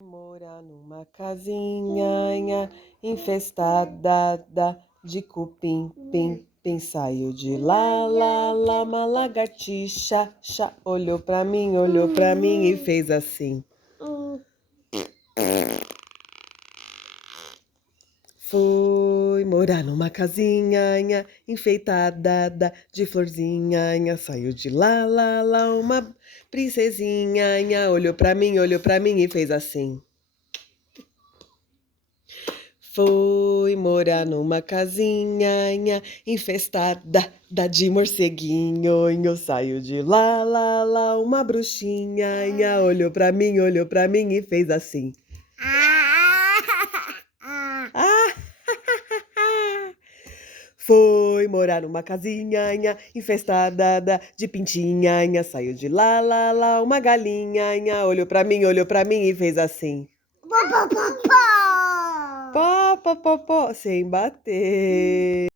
Morar numa casinha infestada de cupim, pim, pim. Saiu de lá, uma lagartixa, olhou pra mim e fez assim. Foi morar numa casinha enfeitada de florzinha. Saiu de lá, uma princesinha. Olhou pra mim e fez assim. Foi morar numa casinha infestada de morceguinho. Saiu de lá, uma bruxinha. Olhou pra mim e fez assim. Ah! Foi morar numa casinha infestada de pintinha. Saiu de lá, uma galinha. Olhou pra mim e fez assim. Pó, pó, pó, pó, sem bater.